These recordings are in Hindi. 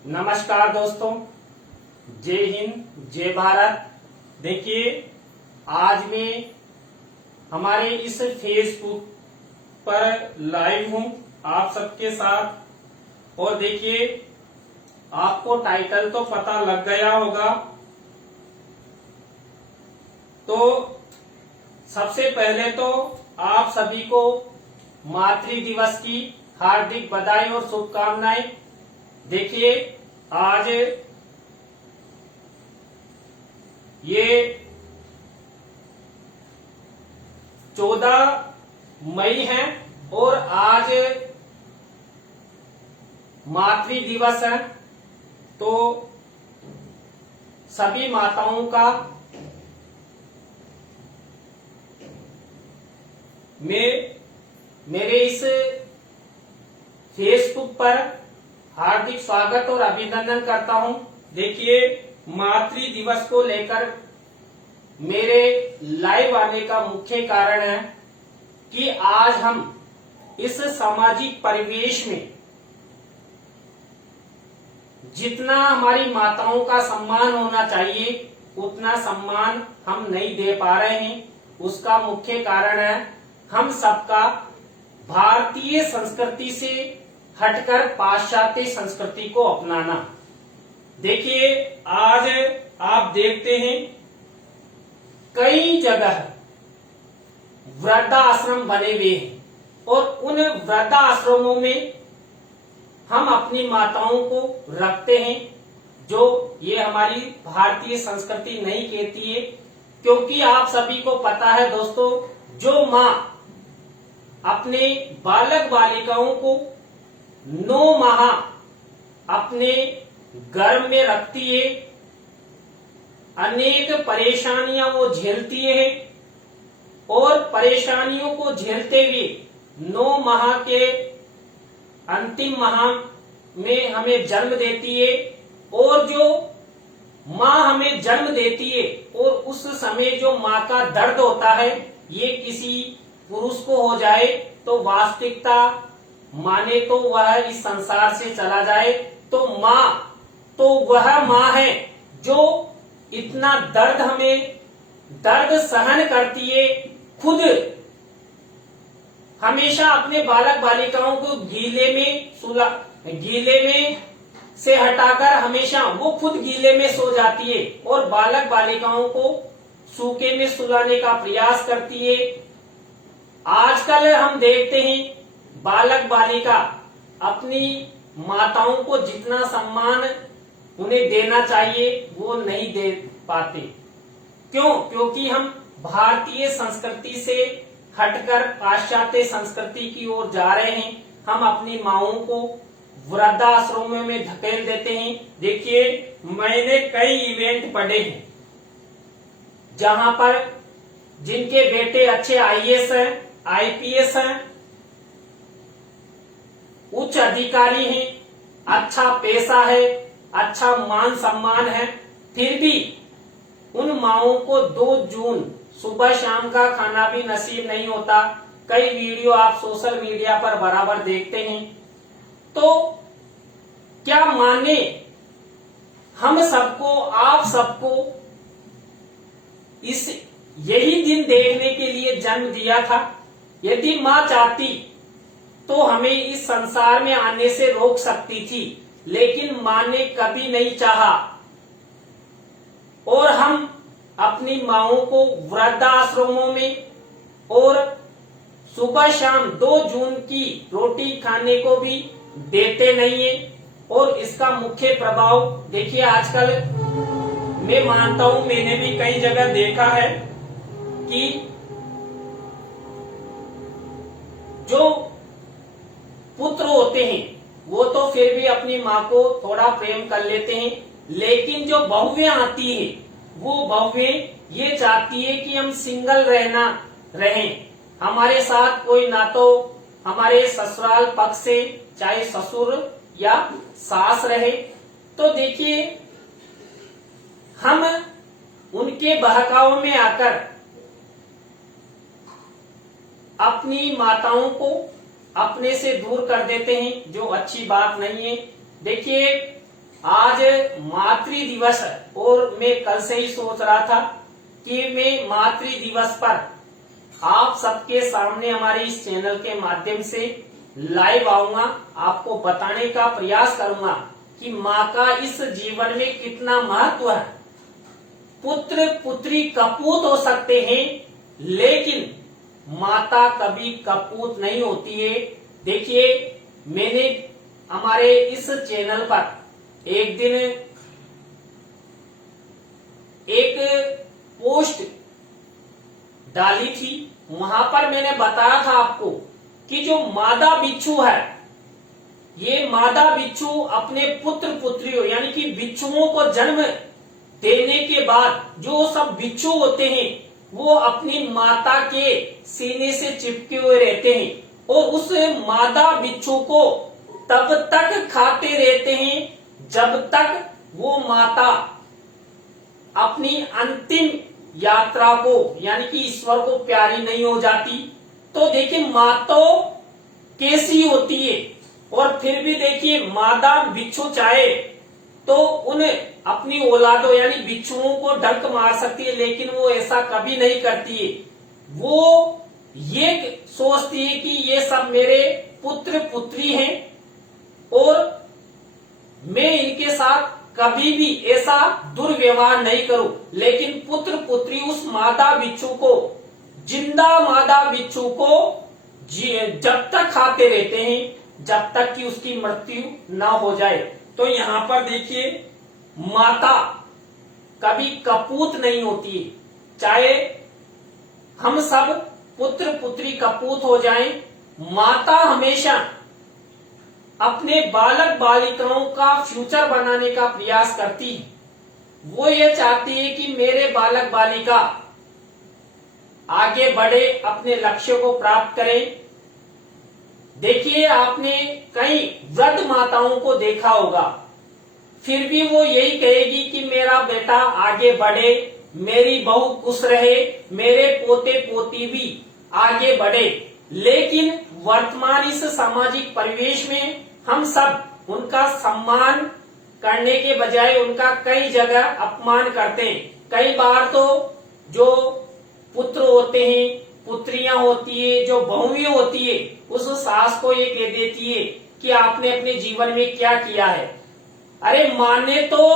नमस्कार दोस्तों, जय हिंद जय भारत। देखिए, आज मैं हमारे इस फेसबुक पर लाइव हूं आप सबके साथ। और देखिए, आपको टाइटल तो पता लग गया होगा। तो सबसे पहले तो आप सभी को मातृ दिवस की हार्दिक बधाई और शुभकामनाएं। देखिए, आज ये 14 मई है और आज मातृ दिवस है। तो सभी माताओं का मैं मेरे इस फेसबुक पर हार्दिक स्वागत और अभिनंदन करता हूं। देखिए, मातृ दिवस को लेकर मेरे लाइव आने का मुख्य कारण है कि आज हम इस सामाजिक परिवेश में जितना हमारी माताओं का सम्मान होना चाहिए उतना सम्मान हम नहीं दे पा रहे हैं। उसका मुख्य कारण है हम सबका भारतीय संस्कृति से हटकर पाश्चात्य संस्कृति को अपनाना। देखिए, आज आप देखते हैं कई जगह वृद्धाश्रम बने हुए हैं और उन वृद्धाश्रमों में हम अपनी माताओं को रखते हैं, जो ये हमारी भारतीय संस्कृति नहीं कहती है। क्योंकि आप सभी को पता है दोस्तों, जो माँ अपने बालक बालिकाओं को 9 माह अपने गर्भ में रखती है, अनेक परेशानियां वो झेलती है और परेशानियों को झेलते हुए 9 माह के अंतिम माह में हमें जन्म देती है। और जो माँ हमें जन्म देती है और उस समय जो माँ का दर्द होता है, ये किसी पुरुष को हो जाए तो वास्तविकता माने तो वह इस संसार से चला जाए। तो माँ तो वह माँ है जो इतना दर्द सहन करती है, खुद हमेशा अपने बालक बालिकाओं को गीले में से हटाकर हमेशा वो खुद गीले में सो जाती है और बालक बालिकाओं को सूखे में सुलाने का प्रयास करती है। आजकल हम देखते हैं बालक बालिका अपनी माताओं को जितना सम्मान उन्हें देना चाहिए वो नहीं दे पाते। क्यों? क्योंकि हम भारतीय संस्कृति से हटकर पाश्चात्य संस्कृति की ओर जा रहे हैं। हम अपनी माओं को वृद्धाश्रमों में धकेल देते हैं। देखिए, मैंने कई इवेंट पढ़े हैं जहां पर जिनके बेटे अच्छे आईएएस हैं, आईपीएस हैं, उच्च अधिकारी हैं, अच्छा पैसा है, अच्छा मान सम्मान है, फिर भी उन माओं को 2 जून सुबह शाम का खाना भी नसीब नहीं होता। कई वीडियो आप सोशल मीडिया पर बराबर देखते हैं। तो क्या माने हम सबको, आप सबको इस यही दिन देखने के लिए जन्म दिया था। यदि माँ चाहती तो हमें इस संसार में आने से रोक सकती थी, लेकिन माँ ने कभी नहीं चाहा और हम अपनी माओं को वृद्धाश्रमों में और सुबह शाम 2 जून की रोटी खाने को भी देते नहीं है। और इसका मुख्य प्रभाव देखिए, आजकल मैं मानता हूं, मैंने भी कई जगह देखा है कि जो पुत्र होते हैं वो तो फिर भी अपनी माँ को थोड़ा प्रेम कर लेते हैं, लेकिन जो बहुएं आती है वो बहुएं ये चाहती है कि हम सिंगल रहें, हमारे साथ कोई ना तो हमारे ससुराल पक्ष से चाहे ससुर या सास रहे। तो देखिए, हम उनके बहकाव में आकर अपनी माताओं को अपने से दूर कर देते हैं, जो अच्छी बात नहीं है। देखिए, आज मातृ दिवस है और मैं कल से ही सोच रहा था कि मैं मातृ दिवस पर आप सबके सामने हमारे इस चैनल के माध्यम से लाइव आऊंगा, आपको बताने का प्रयास करूंगा कि माँ का इस जीवन में कितना महत्व है। पुत्र पुत्री कपूत हो सकते हैं, लेकिन माता कभी कपूत नहीं होती है। देखिए, मैंने हमारे इस चैनल पर एक दिन एक पोस्ट डाली थी, वहां पर मैंने बताया था आपको कि जो मादा बिच्छू है, ये मादा बिच्छू अपने पुत्र पुत्रियों यानी कि बिच्छुओं को जन्म देने के बाद जो सब बिच्छू होते हैं वो अपनी माता के सीने से चिपके हुए रहते हैं और उस मादा बिच्छू को तब तक खाते रहते हैं जब तक वो माता अपनी अंतिम यात्रा को यानी कि ईश्वर को प्यारी नहीं हो जाती। तो देखिए, माँ तो कैसी होती है, और फिर भी देखिए मादा बिच्छू चाहे तो उन अपनी औलादों यानी बिच्छुओं को डंक मार सकती है, लेकिन वो ऐसा कभी नहीं करती है। वो ये सोचती है कि ये सब मेरे पुत्र पुत्री हैं और मैं इनके साथ कभी भी ऐसा दुर्व्यवहार नहीं करूं। लेकिन पुत्र पुत्री उस मादा बिच्छू को, जिंदा मादा बिच्छू को जब तक खाते रहते हैं जब तक कि उसकी मृत्यु न हो जाए। तो यहाँ पर देखिए, माता कभी कपूत नहीं होती है। चाहे हम सब पुत्र पुत्री कपूत हो जाएं, माता हमेशा अपने बालक बालिकाओं का फ्यूचर बनाने का प्रयास करती है। वो ये चाहती है कि मेरे बालक बालिका आगे बढ़े, अपने लक्ष्य को प्राप्त करें। देखिए, आपने कई वृद्ध माताओं को देखा होगा, फिर भी वो यही कहेगी कि मेरा बेटा आगे बढ़े, मेरी बहू खुश रहे, मेरे पोते पोती भी आगे बढ़े। लेकिन वर्तमान इस सामाजिक परिवेश में हम सब उनका सम्मान करने के बजाय उनका कई जगह अपमान करते हैं। कई बार तो जो पुत्र होते हैं, पुत्रियां होती है, जो बहुएं होती है, उस सास को ये कह देती है कि आपने अपने जीवन में क्या किया है। अरे, माँ ने तो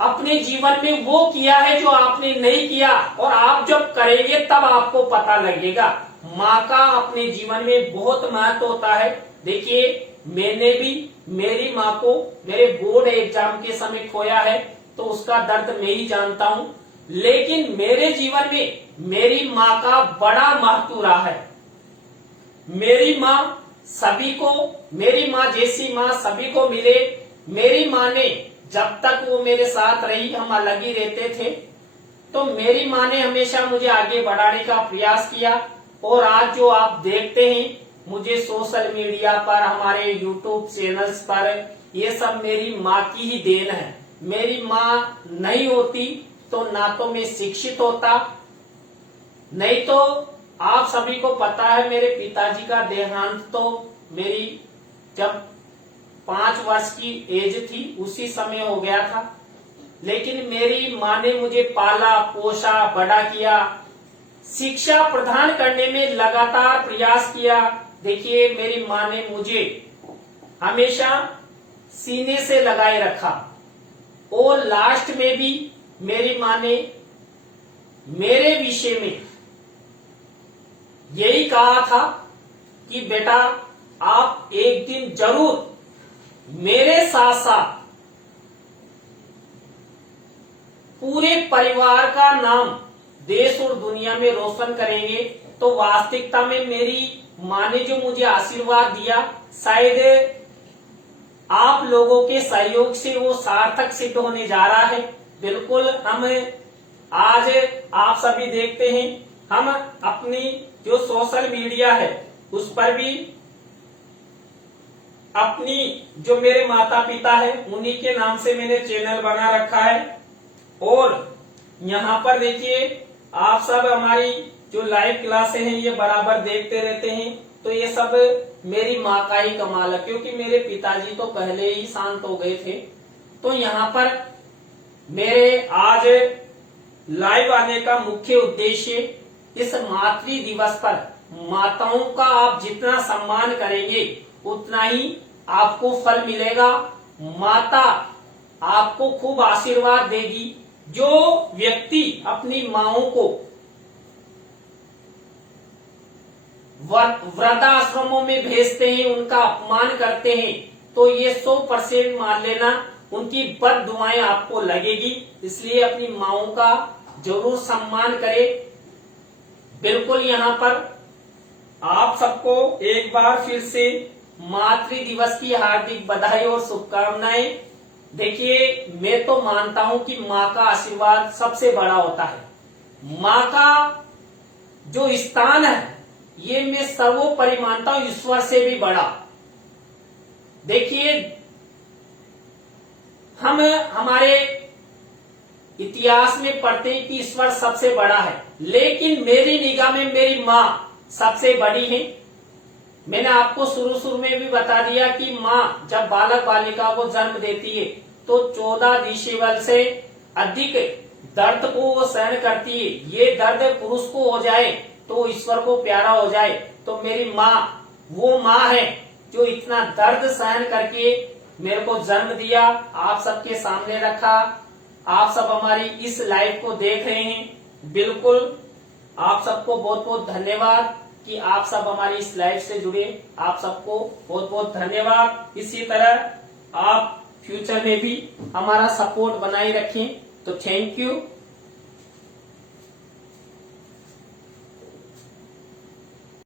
अपने जीवन में वो किया है जो आपने नहीं किया, और आप जब करेंगे तब आपको पता लगेगा। माँ का अपने जीवन में बहुत महत्व होता है। देखिए, मैंने भी मेरी माँ को मेरे बोर्ड एग्जाम के समय खोया है, तो उसका दर्द मैं ही जानता हूँ। लेकिन मेरे जीवन में मेरी माँ का बड़ा महत्व रहा है। मेरी माँ सभी को, मेरी माँ जैसी माँ सभी को मिले। मेरी माँ ने जब तक वो मेरे साथ रही, हम अलग ही रहते थे, तो मेरी माँ ने हमेशा मुझे आगे बढ़ाने का प्रयास किया। और आज जो आप देखते हैं मुझे सोशल मीडिया पर, हमारे यूट्यूब चैनल्स पर, ये सब मेरी माँ की ही देन है। मेरी माँ नहीं होती तो ना तो मैं शिक्षित होता, नहीं तो आप सभी को पता है मेरे पिताजी का देहांत तो मेरी जब 5 वर्ष की एज थी उसी समय हो गया था। लेकिन मेरी माँ ने मुझे पाला पोसा बड़ा किया, शिक्षा प्रदान करने में लगातार प्रयास किया। देखिए, मेरी माँ ने मुझे हमेशा सीने से लगाए रखा, और लास्ट में भी मेरी माँ ने मेरे विषय में यही कहा था कि बेटा, आप एक दिन जरूर मेरे साथ साथ पूरे परिवार का नाम देश और दुनिया में रोशन करेंगे। तो वास्तविकता में मेरी माँ ने जो मुझे आशीर्वाद दिया, शायद आप लोगों के सहयोग से वो सार्थक सिद्ध होने जा रहा है। बिल्कुल, हम आज आप सभी देखते हैं, हम अपनी जो सोशल मीडिया है उस पर भी अपनी जो मेरे माता पिता है उन्हीं के नाम से मैंने चैनल बना रखा है। और यहाँ पर देखिए, आप सब हमारी जो लाइव क्लासें हैं ये बराबर देखते रहते हैं। तो ये सब मेरी माँ का ही कमाल है, क्योंकि मेरे पिताजी तो पहले ही शांत हो गए थे। तो यहाँ पर मेरे आज लाइव आने का मुख्य उद्देश्य इस मातृ दिवस पर माताओं का आप जितना सम्मान करेंगे उतना ही आपको फल मिलेगा। माता आपको खूब आशीर्वाद देगी। जो व्यक्ति अपनी माओं को वृद्धाश्रमों में भेजते हैं, उनका अपमान करते हैं, तो ये 100% मान लेना उनकी बद दुआएं आपको लगेगी। इसलिए अपनी माओं का जरूर सम्मान करें। बिल्कुल यहाँ पर आप सबको एक बार फिर से मातृ दिवस की हार्दिक बधाई और शुभकामनाएं। देखिए, मैं तो मानता हूं कि माँ का आशीर्वाद सबसे बड़ा होता है। माँ का जो स्थान है ये मैं सर्वोपरि मानता हूं, ईश्वर से भी बड़ा। देखिए, हम हमारे इतिहास में पढ़ते हैं कि ईश्वर सबसे बड़ा है, लेकिन मेरी निगाह में मेरी माँ सबसे बड़ी है। मैंने आपको शुरू में भी बता दिया कि माँ जब बालक बालिका को जन्म देती है तो 14 डेसिबल से अधिक दर्द को वो सहन करती है। ये दर्द पुरुष को हो जाए तो ईश्वर को प्यारा हो जाए। तो मेरी माँ वो माँ है जो इतना दर्द सहन करके मेरे को जन्म दिया, आप सबके सामने रखा। आप सब हमारी इस लाइव को देख रहे हैं। बिल्कुल आप सबको बहुत बहुत धन्यवाद कि आप सब हमारी इस लाइव से जुड़े। आप सबको बहुत बहुत धन्यवाद। इसी तरह आप फ्यूचर में भी हमारा सपोर्ट बनाए रखें। तो थैंक यू।